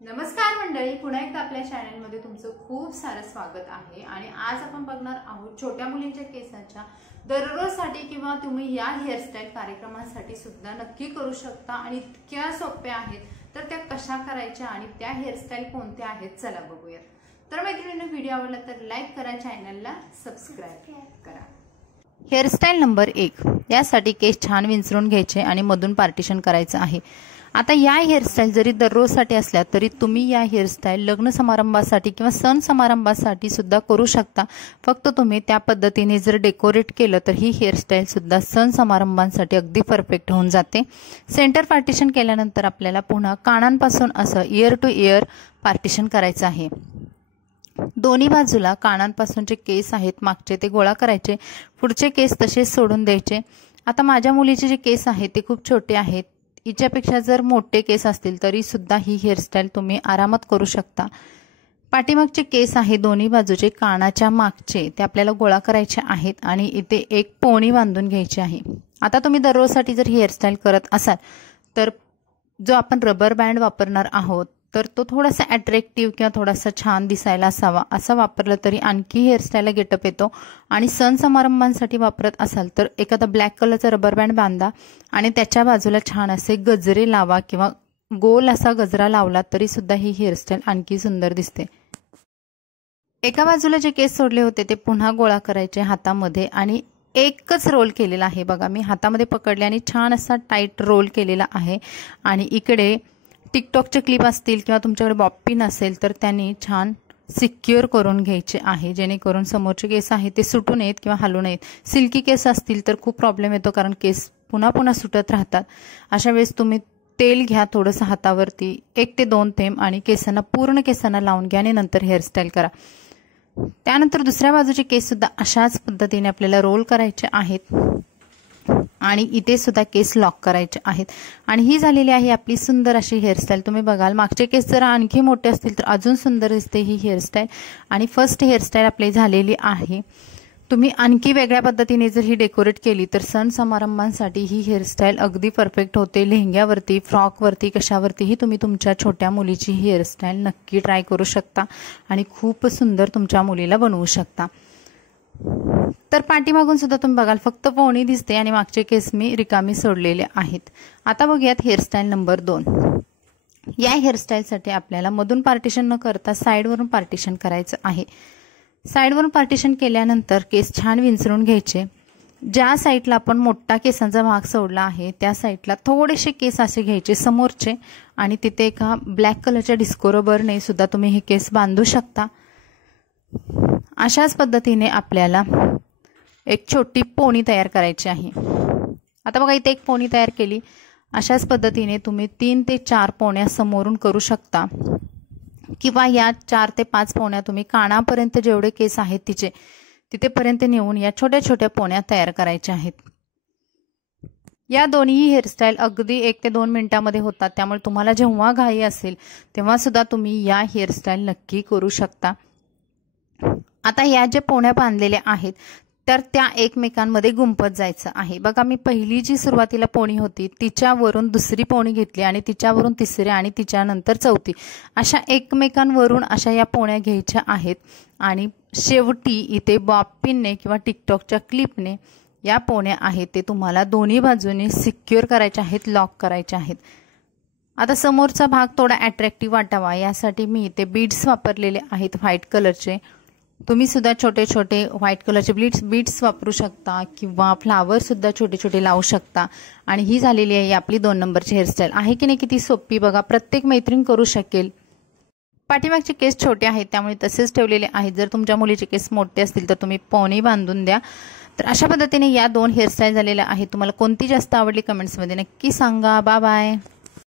नमस्कार मंडळी, पुन्हा एकदा आपल्या चॅनलमध्ये तुमचं खूप सारं स्वागत आहे। आणि आज आपण बघणार आहोत छोट्या मुलींच्या केसांच्या दररोजसाठी किंवा तुम्ही या हेअरस्टाईल कार्यक्रमांसाठी सुद्धा नक्की करू शकता आणि इतक्या सोप्या आहेत। तर त्या कशा करायच्या आणि त्या हेअरस्टाईल कोणत्या आहेत चला बघूया। तर मैत्रिणींनो, व्हिडिओ आवडला तर लाईक करा, चॅनलला सबस्क्राइब करा। हेअरस्टाईल नंबर 1, यासाठी केस छान विंचरून घ्यायचे आणि मधून पार्टिशन करायचं आहे। आता या हेअरस्टाईल जरी दररोजसाठी असल्या तरी तुम्ही या हेअरस्टाईल लग्न समारंभासाठी किंवा सण समारंभासाठी सुद्धा करू शकता। फक्त तुम्ही त्या पद्धतीने जर डेकोरेट केलं तर ही हेअरस्टाईल सुद्धा सण समारंभांसाठी अगदी परफेक्ट होऊन जाते। सेंटर पार्टिशन केल्यानंतर आपल्याला पुन्हा कानांपासून असं इयर टू इयर पार्टिशन करायचं आहे। दोन्ही बाजूला कानांपासूनचे केस आहेत मागचे ते गोळा करायचे, पुढचे केस तसेच सोडून द्यायचे। आता माझ्या मुलीचे जे केस आहेत ते खूप छोटे आहेत, हिच्यापेक्षा जर मोठे केस असतील तरी सुद्धा ही हेअरस्टाईल तुम्ही आरामात करू शकता। पाठीमागचे केस आहे दोन्ही बाजूचे कानाच्या मागचे ते आपल्याला गोळा करायचे आहेत आणि इथे एक पोणी बांधून घ्यायची आहे। आता तुम्ही दररोजसाठी जर हेअरस्टाईल करत असाल तर जो आपण रबर बँड वापरणार आहोत तर तो थोडासा अट्रॅक्टिव्ह किंवा थोडासा छान दिसायला असावा, असं वापरलं तरी आणखी हेअरस्टाईलला गेटअप येतो। आणि सण समारंभांसाठी वापरत असाल तर एखादा ब्लॅक कलरचा रबर बँड बांधा आणि त्याच्या बाजूला छान असे गजरे लावा किंवा गोल असा गजरा लावला तरी सुद्धा ही हेअरस्टाईल आणखी सुंदर दिसते। एका बाजूला जे केस सोडले होते ते पुन्हा गोळा करायचे हातामध्ये आणि एकच रोल केलेला आहे। बघा, मी हातामध्ये पकडले आणि छान असा टाईट रोल केलेला आहे। आणि इकडे टिकटॉकचे क्लिप असतील किंवा तुमच्याकडे बॉबपिन असेल तर त्यांनी छान सिक्युअर करून घ्यायचे आहे, जेणेकरून समोरचे केस आहे ते सुटू नयेत किंवा हलू नयेत। सिल्की केस असतील तर खूप प्रॉब्लेम येतो, कारण केस पुन्हा पुन्हा सुटत राहतात। अशा वेळेस तुम्ही तेल घ्या थोडंसं हातावरती 1 ते 2 थेंब आणि पूर्ण केसांना लावून घ्या आणि नंतर हेअरस्टाईल करा। त्यानंतर दुसऱ्या बाजूचे केस सुद्धा अशाच पद्धतीने आपल्याला रोल करायचे आहेत आणि इथे सुद्धा केस लॉक करायचे आहेत। आणि ही झालेली आहे आपली सुंदर अशी हेअरस्टाईल। तुम्ही बघाल मागचे केस जर आणखी मोठे असतील तर अजून सुंदर दिसते ही हेअरस्टाईल। आणि फर्स्ट हेअरस्टाईल आपली झालेली आहे। तुम्ही आणखी वेगळ्या पद्धतीने जर ही डेकोरेट केली तर सण समारंभांसाठी ही हेअरस्टाईल अगदी परफेक्ट होते। लेहंग्यावरती, फ्रॉकवरती, कशावरतीही तुम्ही तुमच्या छोट्या मुलीची हेअरस्टाईल नक्की ट्राय करू शकता आणि खूप सुंदर तुमच्या मुलीला बनवू शकता। तर पाठीमागून सुद्धा तुम्ही बघाल फक्त पोणी दिसते आणि मागचे केस मी रिकामी सोडलेले आहेत। आता बघूयात हेअरस्टाईल नंबर 2। या हेअरस्टाईलसाठी आपल्याला मधून पार्टिशन न करता साईडवरून पार्टिशन करायचं आहे। साईडवरून पार्टिशन केल्यानंतर केस छान विंचरून घ्यायचे। ज्या साईडला आपण मोठा केसांचा भाग सोडला आहे त्या साईडला थोडेसे केस असे घ्यायचे समोरचे आणि तिथे एका ब्लॅक कलरच्या डिस्को रबरने सुद्धा तुम्ही हे केस बांधू शकता। अशाच पद्धतीने आपल्याला एक छोटी पोणी तयार करायची आहे। आता बघा, इथे एक पोणी तयार केली। अशाच पद्धतीने तुम्ही 3 ते 4 पोण्या समोरून करू शकता किंवा या 4 ते 5 पोण्या तुम्ही कानापर्यंत जेवढे केस आहेत तिथेपर्यंत नेऊन या छोट्या छोट्या पोण्या तयार करायच्या आहेत। या दोन्ही हेअरस्टाईल अगदी 1 ते 2 मिनिटांमध्ये होतात, त्यामुळे तुम्हाला जेव्हा घाई असेल तेव्हा सुद्धा तुम्ही या हेअरस्टाईल नक्की करू शकता। आता या जे पोण्या बांधलेल्या आहेत तर त्या एकमेकांमध्ये गुंफत जायचं आहे। बघा, मी पहिली जी सुरुवातीला पोणी होती तिच्यावरून दुसरी पोणी घेतली आणि तिच्यावरून तिसरी आणि तिच्यानंतर चौथी, अशा एकमेकांवरून अशा या पोण्या घ्यायच्या आहेत। आणि शेवटी इथे बॉबपिनने किंवा टिकटॉकच्या क्लिपने या पोण्या आहेत ते तुम्हाला दोन्ही बाजूने सिक्युअर करायच्या आहेत, लॉक करायच्या आहेत। आता समोरचा भाग थोडा अट्रॅक्टिव्ह वाटावा यासाठी मी इथे बीड्स वापरलेले आहेत व्हाईट कलरचे। तुम्ही सुद्धा छोटे छोटे व्हाईट कलरचे बीड्स वापरू शकता किंवा फ्लावर सुद्धा छोटे छोटे लावू शकता। आणि ही झालेली आहे आपली 2 नंबरची हेअरस्टाईल। आहे की नाही किती सोपी, बघा प्रत्येक मैत्रीण करू शकेल। पाठीमागचे केस छोटे आहेत त्यामुळे तसेच ठेवलेले आहेत। जर तुमच्या मुलीचे केस मोठे असतील तर तुम्ही पोणी बांधून द्या। तर अशा पद्धतीने या 2 हेअरस्टाईल झालेल्या आहेत। तुम्हाला कोणती जास्त आवडली कमेंट्समध्ये नक्की सांगा। Bye bye.